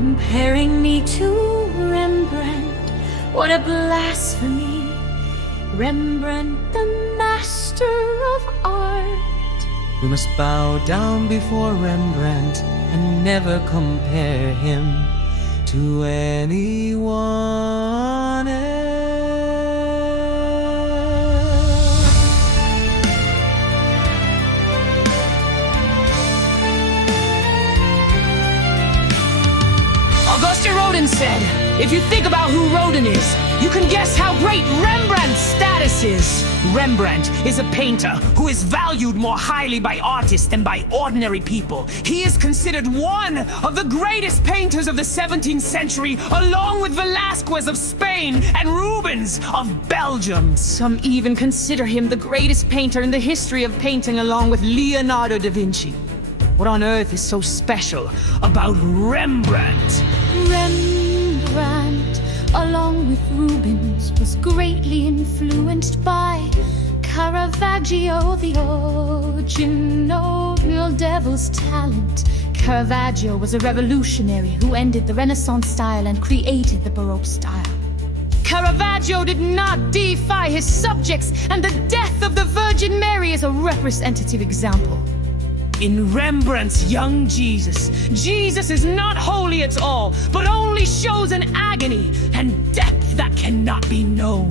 Comparing me to Rembrandt, what a blasphemy. Rembrandt, the master of art. We must bow down before Rembrandt and never compare him to anyone else. Auguste Rodin said, if you think about who Rodin is, you can guess how great Rembrandt's status is. Rembrandt is a painter who is valued more highly by artists than by ordinary people. He is considered one of the greatest painters of the 17th century, along with Velázquez of Spain and Rubens of Belgium. Some even consider him the greatest painter in the history of painting, along with Leonardo da Vinci. What on earth is so special about Rembrandt? Rembrandt, along with Rubens, was greatly influenced by Caravaggio, the original devil's talent. Caravaggio was a revolutionary who ended the Renaissance style and created the Baroque style. Caravaggio did not deify his subjects, and the death of the Virgin Mary is a representative example. In Rembrandt's young Jesus, Jesus is not holy at all, but only shows an agony and depth that cannot be known.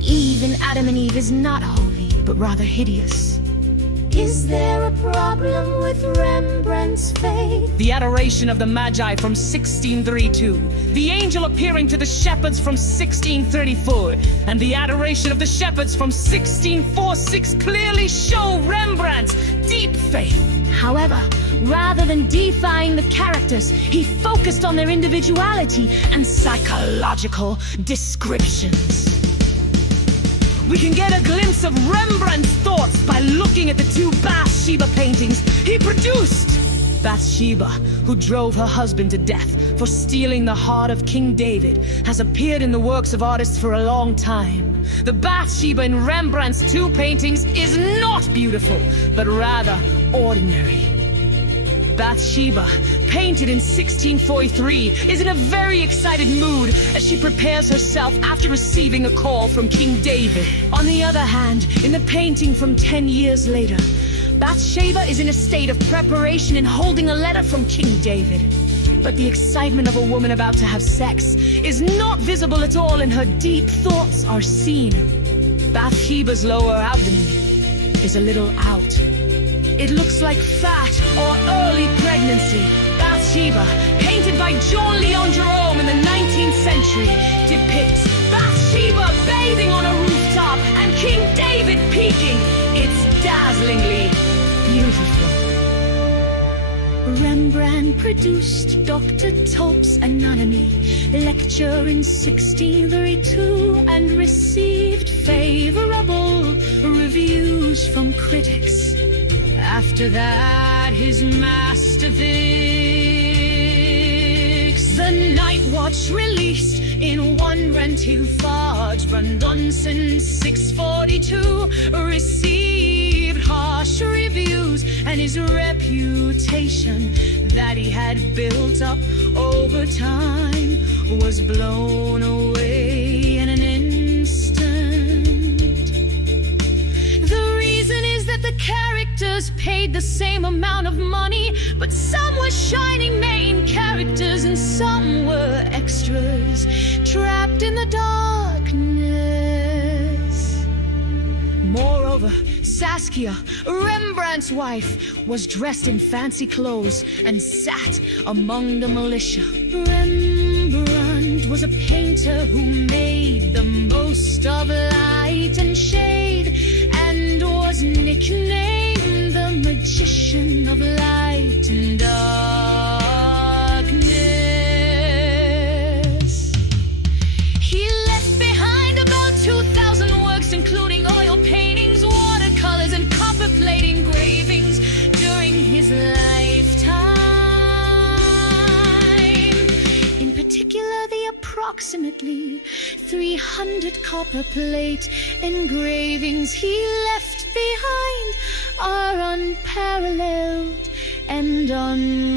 Even Adam and Eve is not holy, but rather hideous. Is there a problem with Rembrandt's faith? The adoration of the Magi from 1632, the angel appearing to the shepherds from 1634, and the adoration of the shepherds from 1646 clearly show Rembrandt's deep faith. However, rather than deifying the characters, he focused on their individuality and psychological descriptions. We can get a glimpse of Rembrandt's thoughts by looking at the two Bathsheba paintings he produced. Bathsheba, who drove her husband to death for stealing the heart of King David, has appeared in the works of artists for a long time. The Bathsheba in Rembrandt's two paintings is not beautiful, but rather ordinary. Bathsheba, painted in 1643, is in a very excited mood as she prepares herself after receiving a call from King David. On the other hand, in the painting from 10 years later, Bathsheba is in a state of preparation and holding a letter from King David. But the excitement of a woman about to have sex is not visible at all, and her deep thoughts are seen. Bathsheba's lower abdomen is a little out. It looks like fat or early pregnancy. Bathsheba, painted by Jean-Léon Gérôme in the 19th century, depicts Bathsheba bathing on a rooftop and King David peeking. It's dazzlingly beautiful. Rembrandt produced Dr. Taup's Anatomy lecture in 1632 and received favorable reviews from critics. After that, his masterpiece, The Night Watch, released in one Rentilfarge Brandonson 642, received harsh reviews, and his reputation that he had built up over time was blown away in an instant. The reason is that the characters paid the same amount of money, but some were shining main characters and some were extras, trapped in the darkness. Moreover, Saskia, Rembrandt's wife, was dressed in fancy clothes and sat among the militia. Rembrandt was a painter who made the most of light and shade, and was nicknamed the magician of light and darkness. He left behind about 2,000 works, including oil paintings, watercolors, and copper plate engravings during his lifetime. In particular, the approximately 300 copper plate engravings he left behind are unparalleled and unmatched.